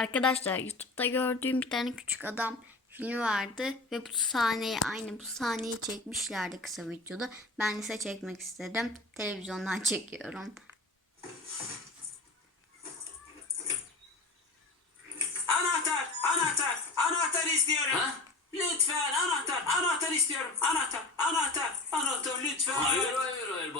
Arkadaşlar YouTube'da gördüğüm bir tane küçük adam filmi vardı ve bu sahneyi aynı bu sahneyi çekmişlerdi kısa videoda. Ben ise çekmek istedim. Televizyondan çekiyorum. Anahtar, anahtar, anahtar istiyorum. Ha? Lütfen anahtar, anahtar istiyorum. Anahtar, anahtar, anahtar lütfen. Hayır hayır hayır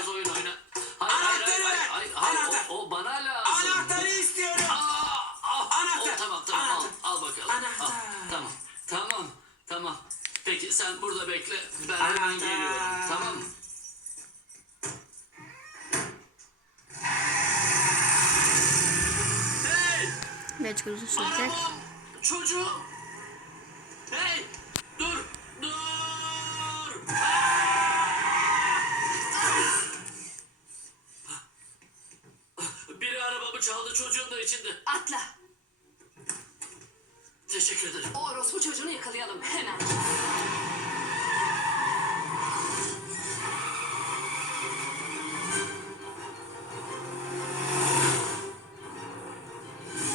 Biraz oyun oyna. Hayır. Anahtarı hayır, ver. hayır, hayır, Anahtar. O, o bana lazım. Anahtarı istiyorum. Aa, ah, Anahtar. Oh, tamam tamam Anahtar. al, al bakalım. Anahtar. Al, tamam tamam tamam. Peki sen burada bekle. Ben Anahtar. hemen geliyorum. Tamam mı? Hey! Gözü sürecek. Arabam! Çocuğum! Biri arabamı çaldı çocuğum da içinde. Atla. Teşekkür ederim. O orospu çocuğunu yakalayalım hemen.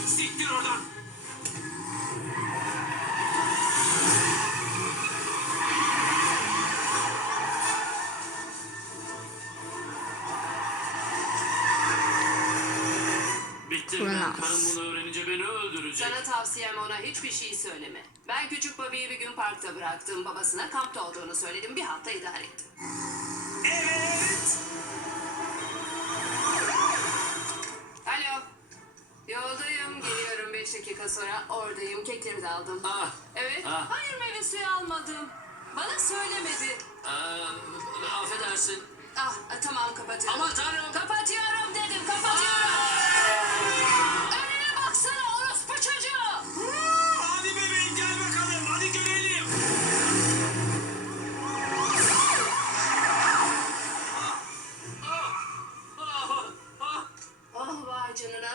Siktir oradan. Karım bunu öğrenince beni öldürecek. Sana tavsiyem ona hiçbir şey söyleme. Ben küçük Bobby'yi bir gün parkta bıraktım. Babasına kampta olduğunu söyledim. Bir hafta idare ettim. Evet. Alo. Yoldayım. Geliyorum 5 dakika sonra. Oradayım. Kekleri de aldım. Ah, Evet. Ah. Hayır meyve suyu almadım. Bana söylemedi. eee, affedersin. Ah tamam kapatıyorum. Aman tanrım.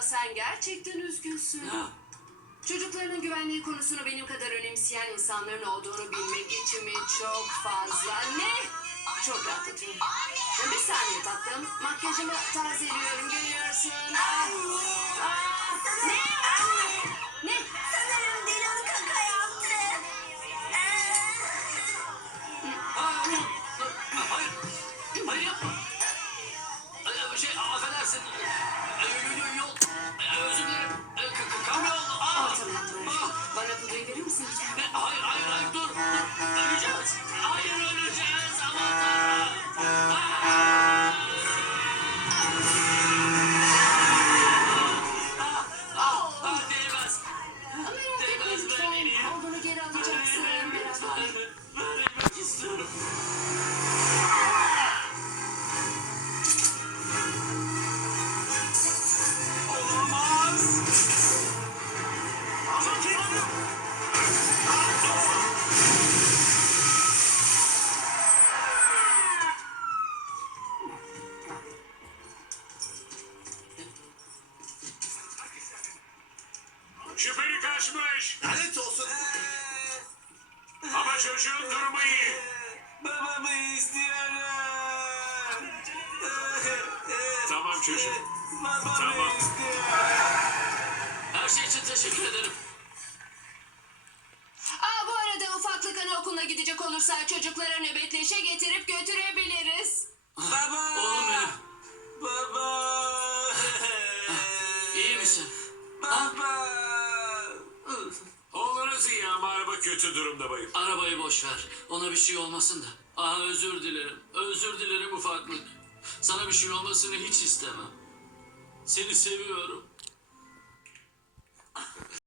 Sen gerçekten üzgünsün. Çocuklarının güvenliği konusunu benim kadar önemseyen insanların olduğunu bilmek içimi çok fazla. Ne? Çok rahatlatıyorum. Bir saniye tatlım. Makyajımı tazeliyorum görüyorsun. Ah, kaçmış. Lanet olsun. Ama çocuğun durumu iyi. Babamı istiyorum. Tamam çocuğum. Babamı Tamam. istiyorum. Her şey için teşekkür ederim. Aa, bu arada ufaklık anaokuluna gidecek olursa çocuklara nöbetleşe getirip götürebiliriz. Baba. Oğlum benim. Baba. ama araba kötü durumda bayım. Arabayı boş ver. Ona bir şey olmasın da. Aa özür dilerim. Özür dilerim ufaklık. Sana bir şey olmasını hiç istemem. Seni seviyorum.